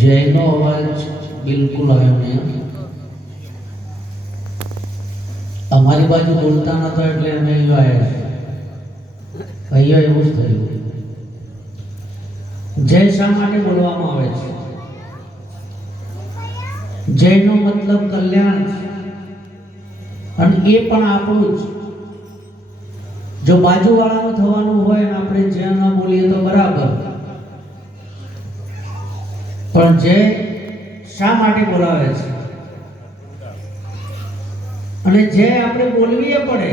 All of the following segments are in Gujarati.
જયનો અવાજ બિલકુલ આવ્યો નહીં. અમારી બાજુ બોલતા નતા એટલે અમે અહીંયા આવ્યા. અહીંયા એવું જ થયું. જય શા માટે બોલવામાં આવે છે? જયનો મતલબ કલ્યાણ છે અને એ પણ આપણું જ. જો બાજુવાળાનું થવાનું હોય ને આપણે જય ન બોલીએ તો બરાબર, પણ જય શા માટે બોલાવે છે? અને જય આપણે બોલવી પડે.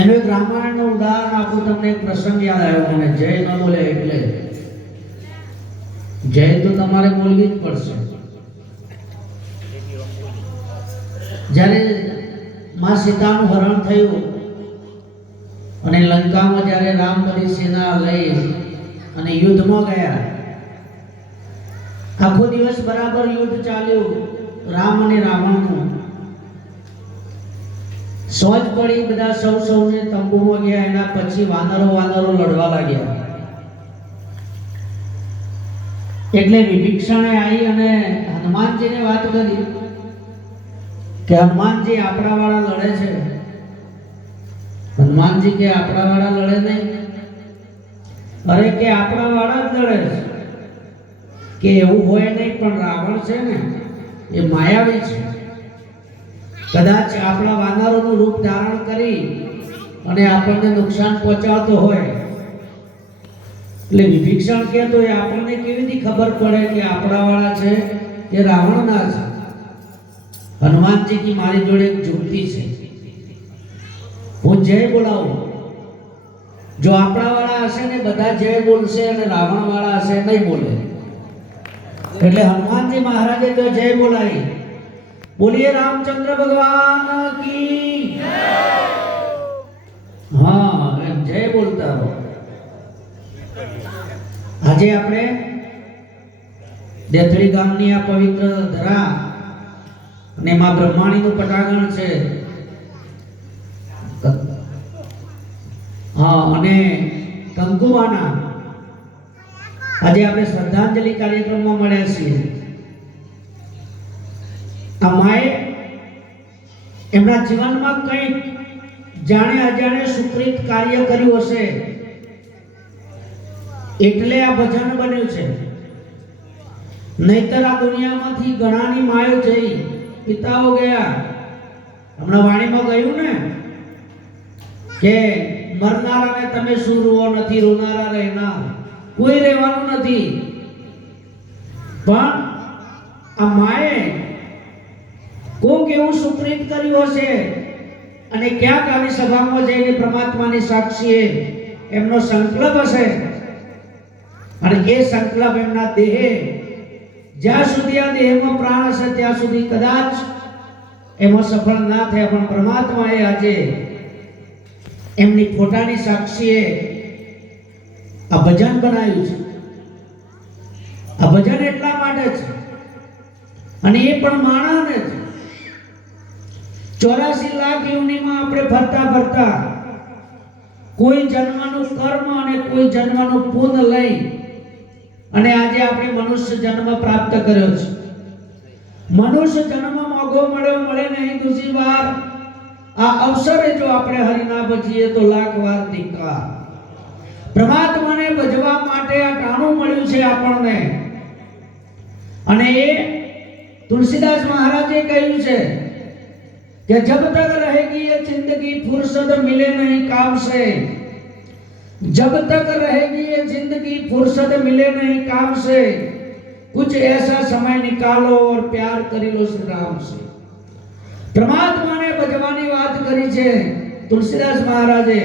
એનું એક રામાયણનું ઉદાહરણ આપું તમને. એક પ્રસંગ યાદ આવ્યો મને. જય ન બોલે એટલે જય તો તમારે બોલવી જ પડશે. જ્યારે માં સીતાનું હરણ થયું અને લંકામાં જ્યારે રામ બની સેના લઈ અને યુદ્ધમાં ગયા, આખો દિવસ બરાબર યુદ્ધ ચાલ્યું રામ અને રાવણનું. સોજ પડી, બધા સૌને તંબુમાં ગયા. એના પછી વાનરો લડવા લાગ્યા. એટલે વિભીષણે આવી અને હનુમાનજીને વાત કરી કે હનુમાનજી આપણા વાળા લડે છે. હનુમાનજી કે આપણા વાળા લડે નહીં. અરે કે આપણા વાળા જ લડે છે. કે એવું હોય નહીં, પણ રાવણ છે ને એ માયાવી છે. કદાચ આપણા વાનરોનું રૂપ ધારણ કરી અને આપણને નુકસાન પહોંચાડતો હોય. એટલે વિભીષણ કે તો એ આપણને કેવી રીતે ખબર પડે કે આપણા વાળા છે કે રાવણના છે? હનુમાનજી की મારી જોડે એક યુક્તિ છે. હું જય બોલાવું. જો આપણા વાળા હશે ને બધા જય બોલશે અને રાવણ વાળા હશે નહીં બોલે. એટલે હનુમાનજી મહારાજે તો જય બોલાવી. બોલીએ રામચંદ્ર ભગવાન કી જય. હા, એમ જય બોલતા રહો. આજે આપણે દેથડી ગામની આ પવિત્ર ધરા અને માં બ્રહ્માણીનું પટાગણ છે. હા, અને કંકુવાના આજે આપણે શ્રદ્ધાંજલિ કાર્યક્રમમાં મળ્યા છીએ. આ માએ એમના જીવનમાં કંઈક જાણે અજાણે સુકૃત કાર્ય કર્યું હશે એટલે આ ભજન બન્યું છે. નહીતર આ દુનિયામાંથી ઘણાની માયો જઈ, પિતાઓ ગયા. હમણાં વાણીમાં ગયું ને કે મરનારાને તમે શું રોવો નથી, રોનારા રહેનાર. કોઈ રહેવાનું નથી. પણ આ માએ કોક એવું સુકૃત કર્યું હશે અને ક્યાંક આવી સભામાં જઈને પરમાત્માની સાક્ષીએ એમનો સંકલ્પ હશે અને એ સંકલ્પ એમના દેહે, જ્યાં સુધી આ દેહમાં પ્રાણ હશે ત્યાં સુધી કદાચ એમાં સફળ ના થાય. પણ પરમાત્માએ આજે એમની ફોટાની સાક્ષીએ આ ભજન બનાવ્યું છે. આ ભજન એટલા માટે છે અને એ પણ માણસને છે. 84 લાખ યોનિમાં આપણે ફરતા કોઈ જન્મનું કર્મ અને કોઈ જન્મનું પુણ્ય લઈ અને આજે આપણે મનુષ્ય જન્મ પ્રાપ્ત કર્યો છે. મનુષ્ય જન્મ મોગો મળે નહીં દૂસરી વાર. આ અવસરે જો આપણે હરિના ભજીએ તો લાખ વાર ધિક્કાર. પરમાત્માને ભજવા માટે આ ટાણું મળ્યું છે આપણને. અને એ તુલસીદાસ મહારાજે કહ્યું છે कि जब तक रहेगी ये जिंदगी फुर्सत मिले नहीं काम से. जब तक रहेगी ये जिंदगी फुर्सत मिले नहीं काम से. कुछ ऐसा समय निकालो और प्यार करी लो श्री राम से. परमात्मा ने भजवानी વાત કરી છે તુલસીદાસ મહારાજે.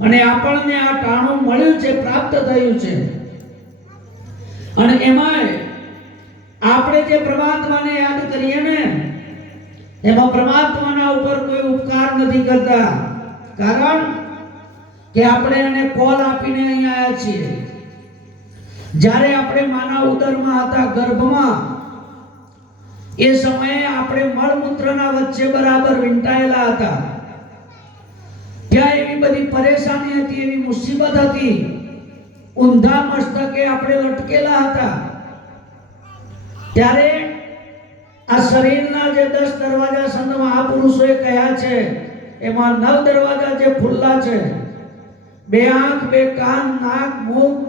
અને આપણને આ ટાણું મળ્યું છે, પ્રાપ્ત થયું છે. અને એમાં આપણે જે પરમાત્માને યાદ કરીએ ને એમાં પરમાત્માના ઉપર કોઈ ઉપકાર નથી કરતા. કારણ કે આપણે એને કોલ આપીને અહીંયા આવ્યા છીએ. જ્યારે આપણે માના ઉદરમાં હતા, ગર્ભમાં, એ સમયે આપણે મળમૂત્રના વચ્ચે બરાબર વીંટાયેલા હતા. ત્યાં એવી બધી પરેશાની હતી, એવી મુસીબત હતી ઊંધા મસ્તકે આપણે લટકેલા હતા, ત્યારે આ શરીરના જે 10 દરવાજા સંત મહાપુરુષોએ કહ્યા છે, એમાં 9 દરવાજા જે ખુલ્લા છે, 2 આંખ, 2 કાન, નાક, મુખ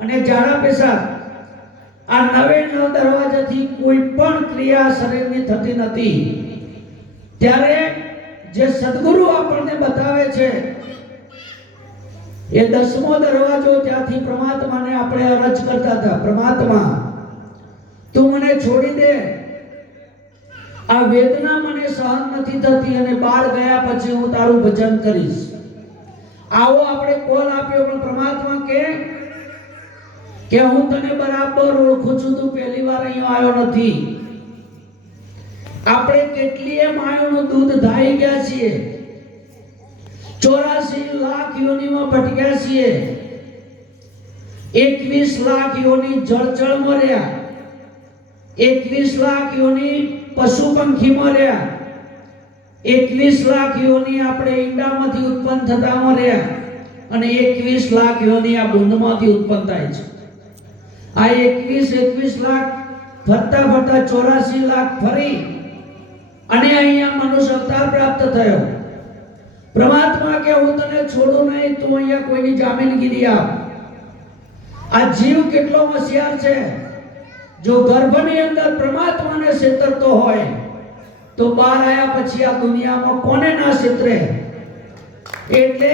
અને ઝાડા પેશાબ, આ 9 દરવાજાથી કોઈ પણ ક્રિયા શરીરની થતી નથી. ત્યારે જે સદગુરુ આપણને બતાવે છે એ 10મો દરવાજો, ત્યાંથી પરમાત્માને આપણે અરજ કરતા હતા, પરમાત્મા તું મને છોડી દે, આ વેદના મને સહન નથી થતી અને બહાર ગયા પછી હું તારું ભજન કરીશ. આવો આપણે કોલ આપ્યો, પણ પરમાત્મા કે હું તને બરાબર ઓળખું છું, તું પહેલી વાર અહીંયા આવ્યો નથી. આપણે કેટલીય માયોનું દૂધ ધાઈ ગયા છીએ, 84 લાખ યોનિમાં ભટક્યા છીએ, 21 લાખ યોનિ જળચળ મર્યા, 21 લાખ યોનિ પશુ પંખી મર્યા, 21 લાખ યોનિ આપણે ઈંડામાંથી ઉત્પન્ન થતા મર્યા, અને 21 લાખ યોનિ આ બુંદમાંથી ઉત્પન્ન થાય છે. આ 21 લાખ ફરતા 84 લાખ ફરી અને અહીંયા મનુષ્ય અવતાર પ્રાપ્ત થયો. પરમાત્મા કે હું તને છોડું નહીં, તું અહીંયા કોઈની જામીનગીરી આપ. આ જીવ કેટલો હોશિયાર છે, જો ગર્ભની અંદર પરમાત્માને છેતરતો હોય તો બહાર આવ્યા પછી આ દુનિયામાં કોને ના છેતરે. એટલે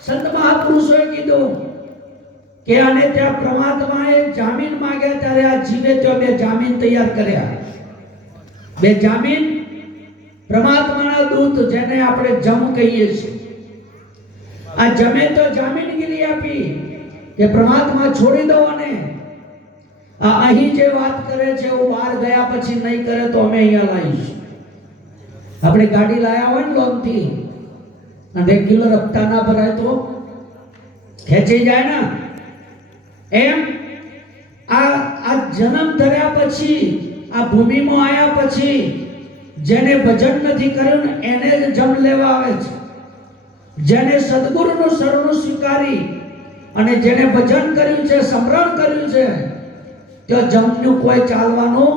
સંત મહાપુરુષોએ કીધું કે આને ત્યાં પરમાત્માએ જામીન માંગ્યા, ત્યારે આ જીવે ત્યાં 2 જામીન તૈયાર કર્યા. 2 જામીન પરમાત્માના દૂત, જેને આપણે જમ કહીએ છીએ, આ જમે તો જામીનગીરી આપી કે પરમાત્મા છોડી દો, અને આ અહીં જે વાત કરે છે હું બહાર ગયા પછી નહીં કરે તો અમે અહીંયા લાવીશું. આપણે ગાડી લાયા હોય ને લોનથી અને રેગ્યુલર હપ્તા ના ભરાય તો ખેંચી જાય ને, એમ આ જન્મ ધર્યા પછી, આ ભૂમિમાં આવ્યા પછી જેને ભજન નથી કર્યું ને એને જ જન્મ લેવા આવે છે. જેને સદગુરુનું શરણું સ્વીકારી અને જેને ભજન કર્યું છે, સ્મરણ કર્યું છે, તો જમનું કોઈ ચાલવાનું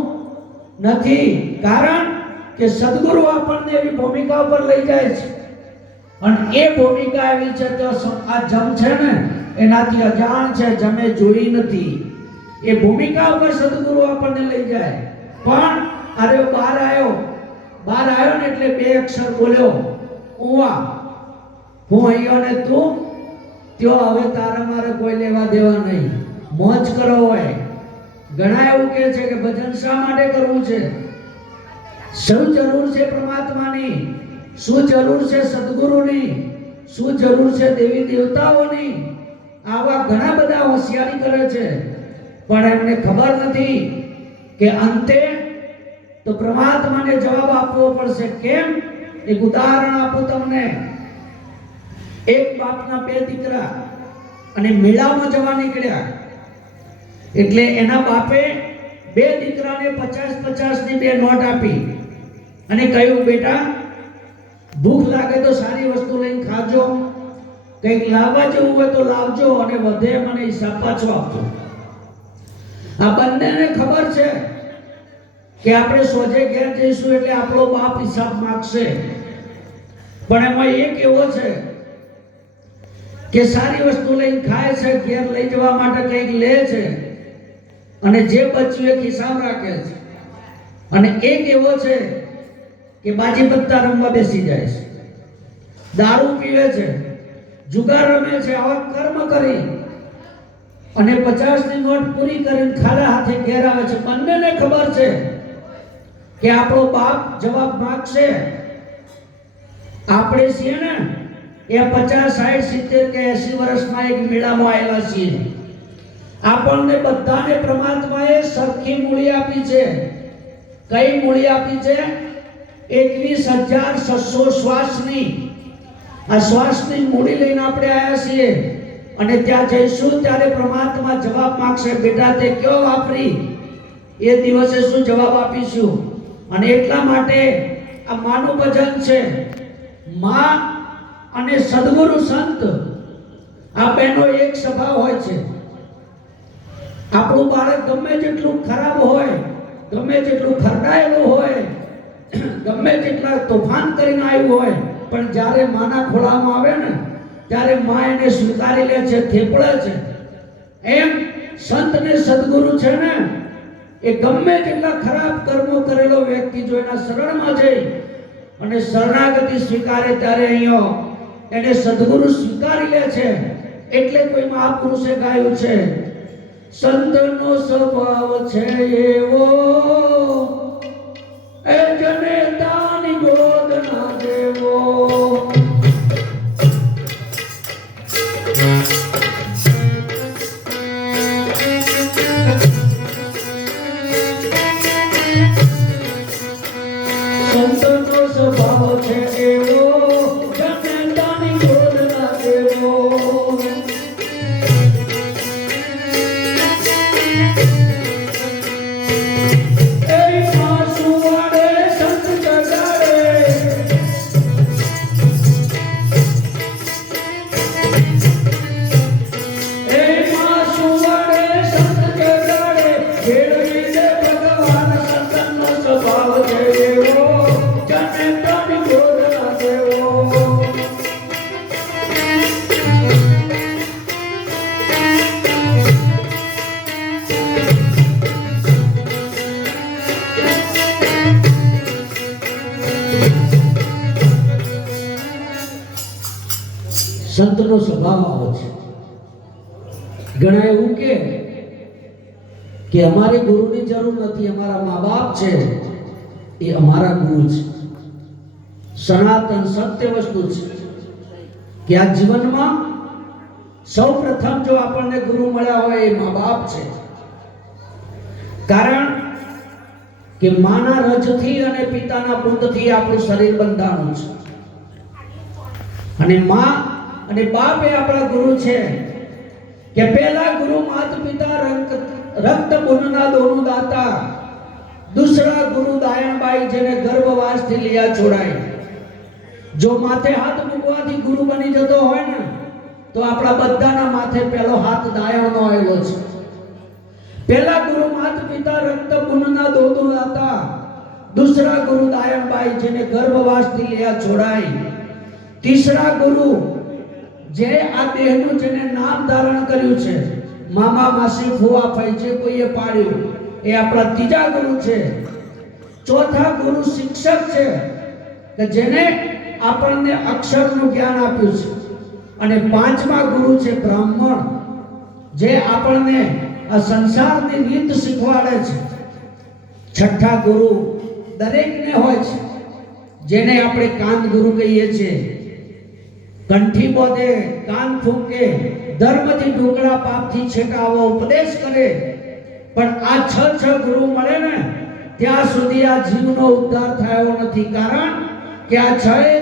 નથી. કારણ કે સદગુરુ આપણને એવી ભૂમિકા ઉપર લઈ જાય છે, અને એ ભૂમિકા એવી છે તો આ જમ છે ને એનાથી અજાણ છે, જમે જોઈ નથી. એ ભૂમિકા ઉપર સદગુરુ આપણને લઈ જાય. પણ અરે બહાર આવ્યો ને એટલે 2 અક્ષર બોલ્યો, ઉવા, હું અહીંયા ને તું ત્યો, હવે તારે મારે કોઈ લેવા દેવા નહીં, મોજ કરો હોય. ઘણા એવું કહે છે કે ભજન શા માટે કરવું છે, શું જરૂર છે પરમાત્માની, શું જરૂર છે સદગુરુની, શું જરૂર છે દેવી દેવતાઓની. આવા ઘણા બધા હોશિયારી કરે છે, પણ એમને ખબર નથી કે અંતે તો પરમાત્માને જવાબ આપવો પડશે. કેમ? એક ઉદાહરણ આપું તમને. એક બાપના 2 દીકરા અને મેળામાં જવા નીકળ્યા, એટલે એના બાપે 2 દીકરાને 50-50 ની 2 નોટ આપી અને કહ્યું, બેટા ભૂખ લાગે તો સારી વસ્તુ લઈને ખાજો, કંઈક લાવવા જેવું હોય તો લાવજો, અને વધે મને હિસાબ પાછો આપજો. આ બંનેને ખબર છે કે આપણે સોજે ઘેર જઈશું એટલે આપણો બાપ હિસાબ માંગશે. પણ એમાં એક એવો છે કે સારી વસ્તુ લઈને ખાય છે, ઘેર લઈ જવા માટે કંઈક લે છે, અને જે બચ્યું એક હિસાબ રાખે છે. અને એક એવો છે કે બાજી પત્તા રમવા બેસી જાય છે, દારૂ પીવે છે, જુગાર રમે છે, આવા કર્મ કરી અને 50 ની નોટ પૂરી કરીને ખાલા હાથે ઘેર આવે છે. બંનેને ખબર છે કે આપણો બાપ જવાબ માંગશે. આપણે છીએ ને એ 50, 60, 70 કે 80 વર્ષના એક મેળામાં આવેલા છીએ. આપણને બધાને પરમાત્માએ સરખી મૂડી આપી છે. કઈ મૂડી આપી છે? 21,600 શ્વાસની. આ શ્વાસની મૂડી લઈને આપણે આવ્યા છીએ, અને ત્યાં જઈશું ત્યારે પરમાત્મા જવાબ માંગશે, બેટા તે ક્યો વાપરી, એ દિવસે શું જવાબ આપીશું. અને એટલા માટે આ માનું ભજન છે. માં અને સદગુરુ સંત આ બહેનો એક સ્વભાવ હોય છે. આપણું બાળક ગમે જેટલું ખરાબ હોય, ગમે જેટલું ખરડાયેલું હોય, ગમે જેટલા તોફાન કરીને આવ્યું હોય, પણ જ્યારે માના ખોળામાં આવે ને ત્યારે માં એને સ્વીકારી લે છે, થેપડે છે. એમ સંત ને સદગુરુ છે ને, એ ગમે તેટલા ખરાબ કર્મો કરેલો વ્યક્તિ જો એના શરણમાં જઈ અને શરણાગતિ સ્વીકારે ત્યારે અહીંયા એને સદગુરુ સ્વીકારી લે છે. એટલે કોઈ મહાપુરુષે ગાયું છે, સંતનો સ્વભાવ છે એવો એ જનેતાની ગોદ ના દેવો. સંતનો સ્વભાવ છે એવો જનેતાની ગોદ ના દેવો. સંતનો સ્વભાવ આવો છે. ઘણા એવું કે અમારે ગુરુની જરૂર નથી, અમારા મા બાપ છે એ અમારા ગુરુ છે. સનાતન સત્ય વસ્તુ છે કે આ જીવનમાં સૌ પ્રથમ જો આપણને ગુરુ મળ્યા હોય એ મા બાપ છે. કારણ કે માના રજથી અને પિતાના પુંજથી આપણું શરીર બંધાણું છે, અને માં અને બાપ એ આપણા ગુરુ છે. કે पहला गुरु माता पिता रक्त पुण्यना दोनों दाता, दूसरा गुरु दायणबाई जेने गर्भवास थी लिया छोड़ाई. जो माथे हाथ મૂકવાથી ગુરુ બની જતો હોય ને તો આપણા બધાના માથે પહેલો હાથ દાયણનો આવેલો છે. पहला गुरु माता पिता रक्त पुण्यना दोनों दाता, दूसरा गुरु दायणबाई जेने गर्भवास थी लिया छोड़ाई. तीसरा गुरु जे आ देहનું જેને નામ ધારણ કર્યું છે, મામા માસી ફુવા ફઈ જે કોઈએ પાડ્યું એ આપણા ત્રીજા ગુરુ છે. ચોથા ગુરુ શિક્ષક છે કે જેને આપણને અક્ષરનું જ્ઞાન આપ્યું છે. અને પાંચમા ગુરુ છે બ્રાહ્મણ, જે આપણને આ સંસારની રીત શીખવાડે છે. છઠ્ઠા ગુરુ દરેકને હોય છે, જેને આપણે કાન ગુરુ કહીએ છીએ. કંઠી બોધે, કાન ફૂંકે, ધર્મથી ઢોકળા પાપથી છેટાવો ઉપદેશ કરે. પણ આ છ ગુરુ મળે ને ત્યાં સુધી આ જીવનો ઉદ્ધાર થયો નથી. કારણ કે આ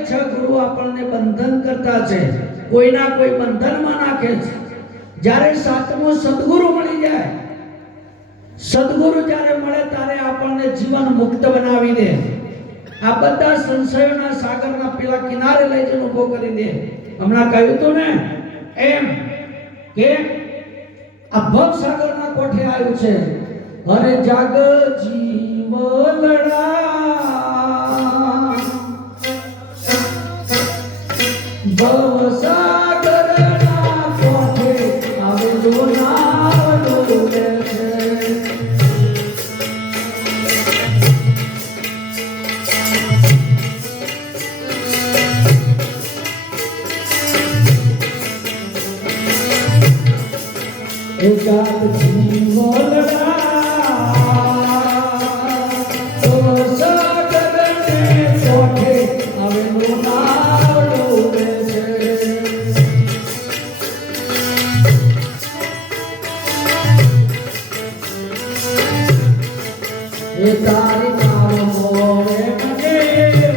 છ ગુરુ આપણને બંધન કરતા છે, કોઈના કોઈ બંધનમાં નાખે છે. જ્યારે સાતમો સદગુરુ મળી જાય, સદગુરુ જ્યારે મળે ત્યારે આપણને જીવન મુક્ત બનાવી દે. આ બધા સંશયોના સાગરના પેલા કિનારે લઈ જઈને ઉભો કરી દે. હમણાં કહ્યું તું ને એમ કે આ ભવ સાગરના કોઠે આવ્યું છે. હરે જાગ જીવલડા ભવ સાગરના કોઠે આવેલો નાવડો છે. जाग जीवलड़ा तो सागरने कोठे आवेलो नावडो છે. એ તારી નામ મોરે મને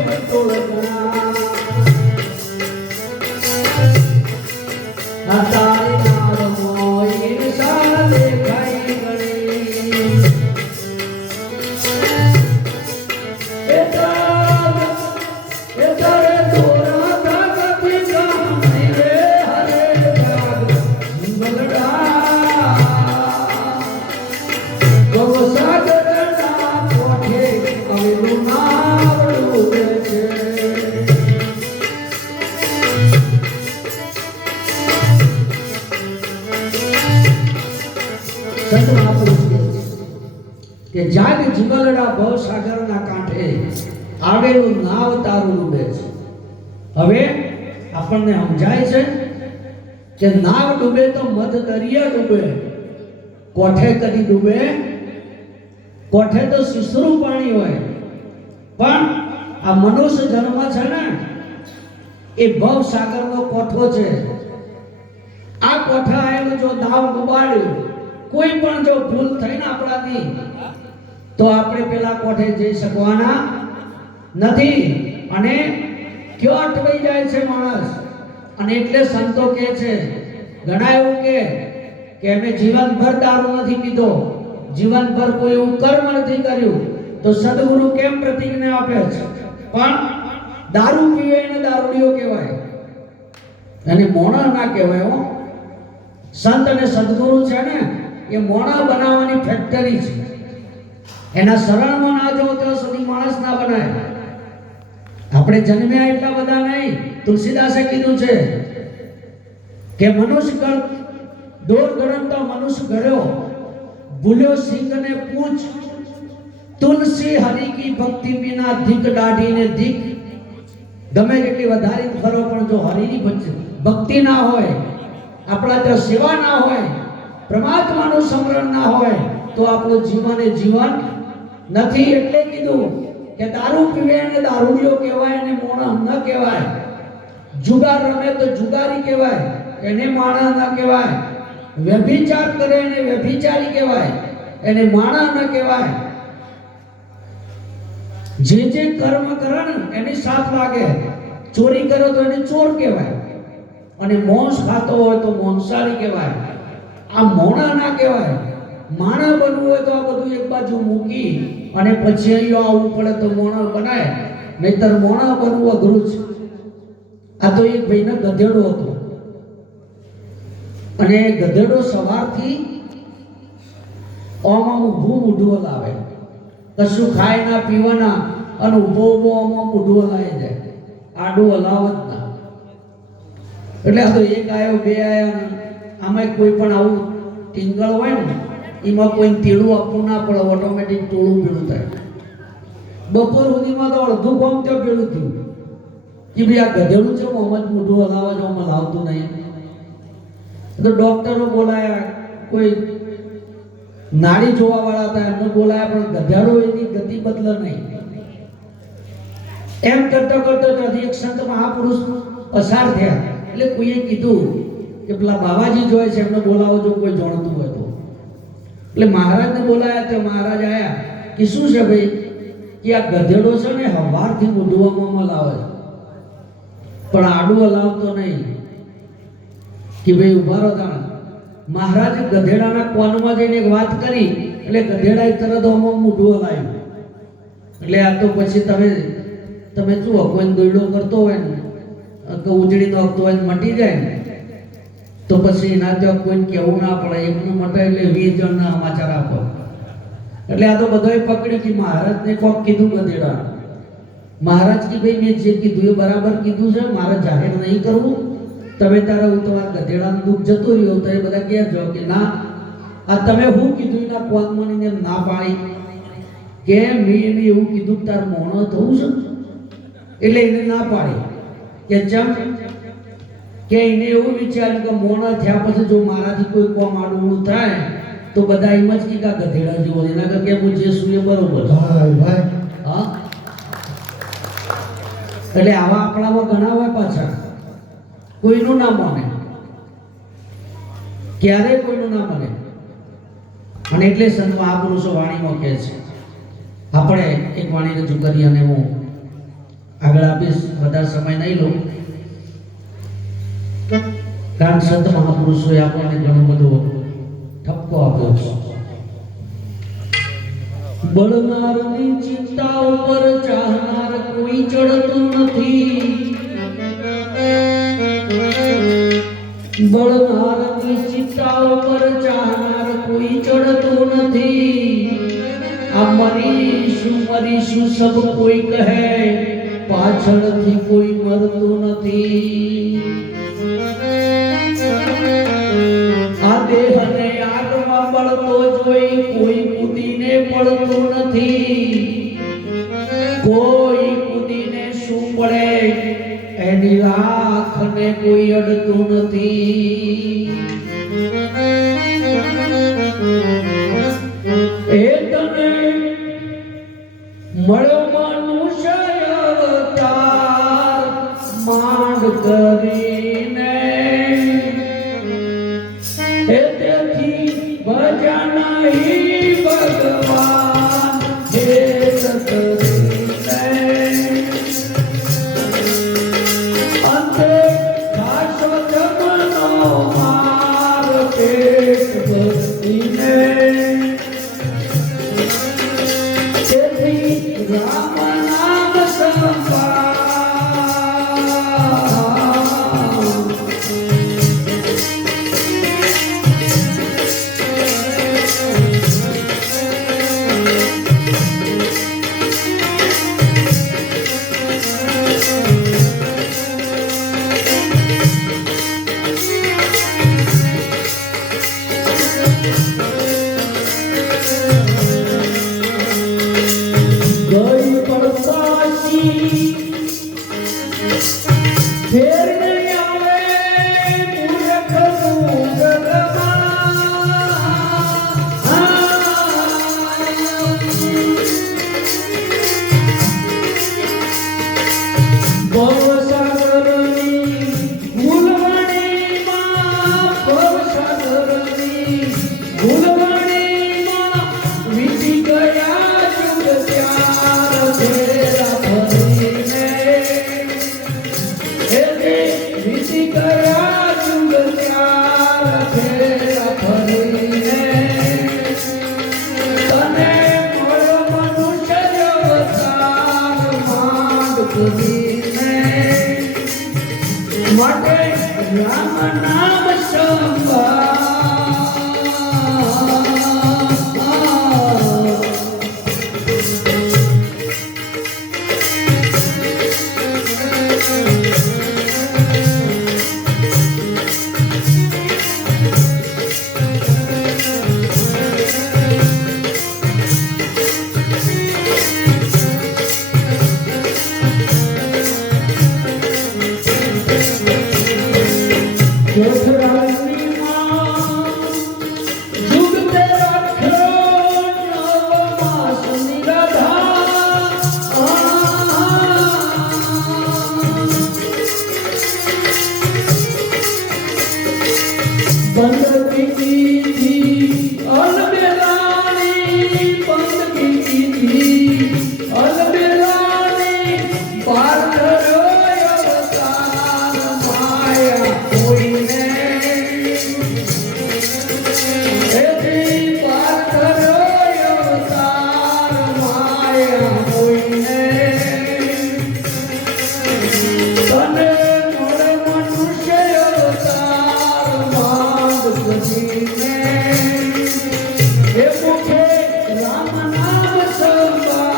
વટોળના, આ તારી નામ મોય સાલે ખાઈ ગણી. એ તારે દોરા ધાગથી કામ નહીં રે હરે જાગ સંત મહાપુરુષ કહે છે કે જાગ જીવલડા ભવ સાગરના કાંઠે આવેલું નાવ તારું ડૂબે છે. હવે આપણને સમજાય છે કે નાવ ડૂબે તો મધ દરિયા ડૂબે, કોઠે કદી ડૂબે? કોઠે તો સીસરું પાણી હોય. પણ આ મનુષ્ય જન્મ છે ને એ ભવ સાગરનો કોઠો છે. આ કોઠા આવેલું જો નાવ ડૂબાડ્યું, કોઈ પણ જો ભૂલ થઈને આપણાથી, તો આપણે પેલા કોઠે જઈ શકવાના નથી. અને ક્યો અટવાઈ જાય છે માણસ. અને એટલે સંતો કહે છે, ઘણા એવું કે અમે જીવનભર દારૂ નથી પીધો, જીવનભર કોઈ એવું કર્મ નથી કર્યું, તો સદગુરુ કેમ પ્રતિજ્ઞા આપે છે? પણ દારૂ પીવે એને દારૂડિયો કહેવાય, અને મોણા ના કહેવાય. હો, સંત અને સદગુરુ છે ને એ મોણા બનાવવાની ફેક્ટરી છે. એના શરણમાં ના જાઓ ત્યાં સુધી માણસ ના બનાય. આપણે જન્મ્યા એટલા બધા નહીં. તુલસીદાસે કીધું છે કે મનુષ્ય કર દોર ગણતા મનુષ્ય ગળ્યો, ભૂલ્યો સિંહ ને પૂછ, તુલસી હરી કી ભક્તિ વિના ધીક દાઢીને ધીક. ગમે કેટલી વધારી ફરો પણ જો હરિની ભક્તિ ના હોય, આપણા ત્યાં સેવા ના હોય, પરમાત્માનું સ્મરણ ના હોય, તો આપણું જીવન એ જીવન નથી. એટલે કીધું કે દારૂ પીવે અને દારૂડિયો કહેવાય, એને મોણા ન કહેવાય. જુગાર રમે તો જુગારી કહેવાય, એને માણા ન કહેવાય. વ્યભિચાર કરે એને વ્યભિચારી કહેવાય, એને માણા ન કહેવાય. જે કર્મ કરે ને એની સાથ લાગે. ચોરી કરો તો એને ચોર કહેવાય, અને મોંસ ખાતો હોય તો મોંસારી કહેવાય. આ મોણા ના કહેવાય. માણા બનવું હોય તો આ બધું એક બાજુ મૂકી અને પછી અહીંયા આવવું પડે તો મોણા બનાય, નહીતર મોણા બનવું અઘરું છે. આ તો એક ભાઈનો ગધેડો હતો, અને ગધેડો સવારથી ઓમાં ઊભું મૂઢું લાવે, કશું ખાય ના પીવાના, અને ઊભો ઊભો ઓમાં મૂઢું હલાવી જાય, આડું હલાવત ના. એટલે આ તો એક આવ્યો, બે આવ્યા. આમાં કોઈ પણ આવું ટીંગળ હોય ને એમાં કોઈ તેડું આપવું ના પડે, ઓટોમેટિક ટોળું ભેળું થાય. બપોર સુધીમાં તો અડધું કામ ત્યાં ભેળું થયું કે ભાઈ આ ગધેડું છે, મોહમ્મદ મોઢું હલાવવા જો આમાં લાવતું નહીં. તો ડોક્ટરો બોલાયા, કોઈ નાડી જોવા વાળા હતા એમને બોલાયા, પણ ગધેડો એની ગતિ બદલે નહીં. એમ કરતા કરતા ત્યાંથી એક સંત મહાપુરુષ પસાર થયા. એટલે કોઈએ કીધું કે પેલા બાબાજી જોય છે, એમને બોલાવો જો કોઈ જાણતું હોય તો. એટલે મહારાજને બોલાયા. તે મહારાજ આયા કે શું છે ભાઈ? કે આ ગધેડો છે ને હવારથી મૂઢવામાં લાવે છે, પણ આડું હલાવતો નહીં. કે ભાઈ ઉભા રહો. તાણ મહારાજ ગધેડાના કોનમાં જઈને એક વાત કરી, એટલે ગધેડાએ તરત આમાં મૂઢું હલાવ્યું. એટલે આ તો પછી તમે જુઓ, કોઈ દોયડો કરતો હોય ને કે ઉજળી નાખતો હોય મટી જાય ને, તો પછી એના ત્યાં કોઈ કહેવું ના પડે, એકનું મટે એટલે 20 જણના સમાચાર આપો. એટલે આ તો બધાએ પકડ્યું કે મહારાજને કોક કીધું ગધેડા. મહારાજ કે ભાઈ મેં જે કીધું એ બરાબર કીધું છે, મારે જાહેર નહીં કરવું. તમે તારા તમારા ગધેડાનું દુઃખ જતું રહ્યું તો એ બધા કહે જો કે ના, આ તમે શું કીધું એના કોનમાં એને ના પાડી કે મેં એને એવું કીધું તાર મોણો થવું છે, એટલે એને ના પાડી. કે ચમ? કે એને એવું વિચાર્યું કે મોણા થયા પછી જો મારાથી કોઈ કોમ આડું થાય તો બધા એમ જ કે ગધેડા જેવો, એના કરકે હું જે છું એ બરોબર. હા, એટલે આવા આપણામાં ઘણા હોય પાછા. કોઈનું ના માને, ક્યારે કોઈનું ના માને. અને એટલે સંત મહાપુરુષો વાણીમાં કહે છે. આપણે એક વાણી રજૂ કરી અને હું આગળ આપીશ, બધા સમય નહીં લઉં. કારણ સંત મહાપુરુષોએ આપણને ઘણો બધો ઠપકો આપ્યો છે. બળનારની ચિંતા ઉપર ચાહનાર કોઈ ચડતું નથી, બળનારની ચિંતા ઉપર ચાહનાર કોઈ ચડતું નથી. આ મરીશું સબ કોઈ કહે, પાછળથી કોઈ મરતું નથી. આ દેહને આગમાં બળતો પડતું નથી, કોઈ કૂદીને શું પડે એની રાખને કોઈ અડતું નથી। એ તને મળ્યો મનુષ્ય અવતાર માંડ કરીને, એ તેથી ભજા નહીં ભગવાન હેત કરીને। અંતે ખાશો જમનો માર પેટ ભરીને, તેથી રામ નામ સંભાળ। ગઈ પડતાશી ફેર નહીં આવે મૂર્ખનું જગમાં। ભવસાગરની ભૂલવાણીમાં, ભવસાગરની ભૂલવાણીમાં વીતી ગયા યુગ ત્યાર ફેરા ફરીને, વીતી ગયા યુગ ત્યાર ફેરા ફરીને, તને મળ્યો મનુષ્ય અવતાર માંડ કરીને, માટે રામ નામ સંભાળ। જોઠરાની માં જુગ તે રાખ્યો નવમાસ નિરાધાર। બંદગી કીધી અલબેલાની, બંદગી કીધી અલબેલાની, પાર કર્યો અવતાર માયા કોઈને, એથી પાર કર્યો અવતાર માયા કોઈને, તને મળે મનુષ્ય અવતાર માંડ કરીને, એ મુખે રામ નામ સંભાળ।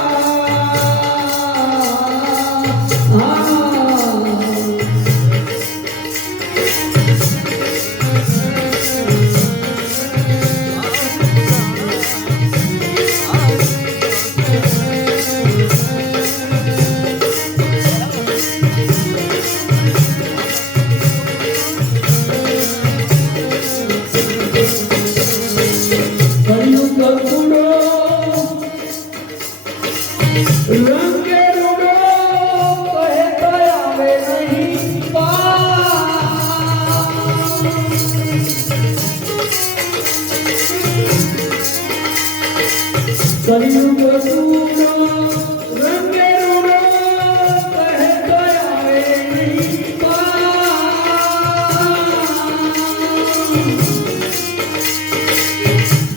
રંગે રૂડો કહે તો આવે નહીં પાર, કળિયુગ રૂડો રંગે રૂડો કહે તો આવે નહીં પાર।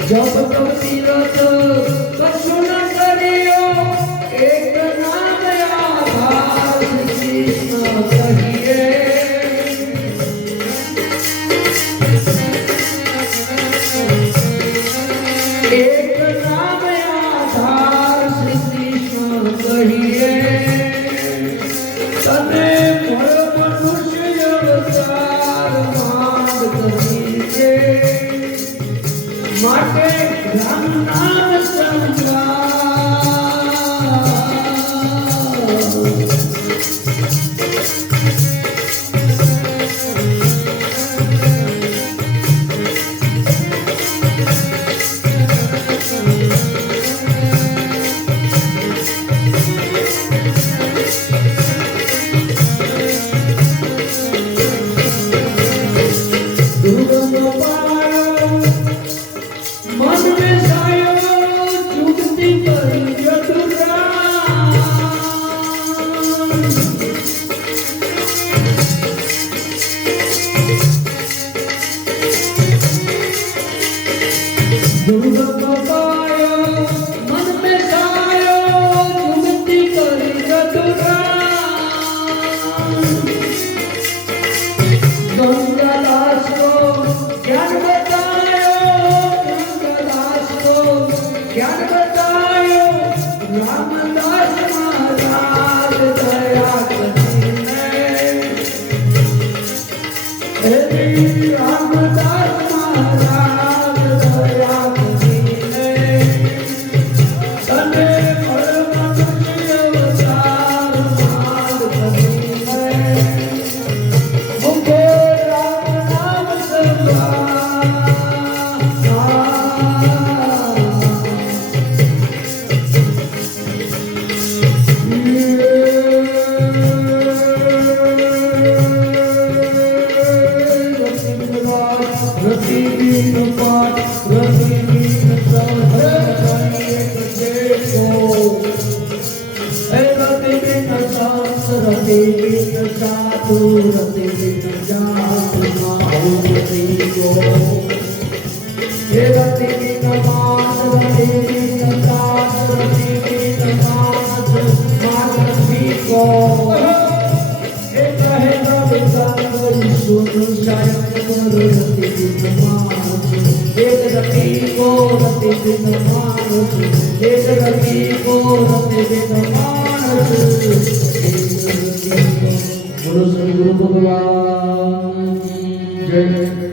જપ તપ તીરથ કશું ન કર્યો, એક નામ આધાર શ્રી કૃષ્ણ કહીએ। એક નામ આધાર શ્રી કૃષ્ણ કહીએ, તને મળ્યો મનુષ્ય અવતાર માંડ કરીને, માટે રામ નામ સંભાળ। ज्ञान बतायो रामदास महाराज दया करीने। रामदास महाराज दया करीने तने फल मनुष्य अवतार मान करीने मुझे राम नाम सवा गुरु भगवान जय।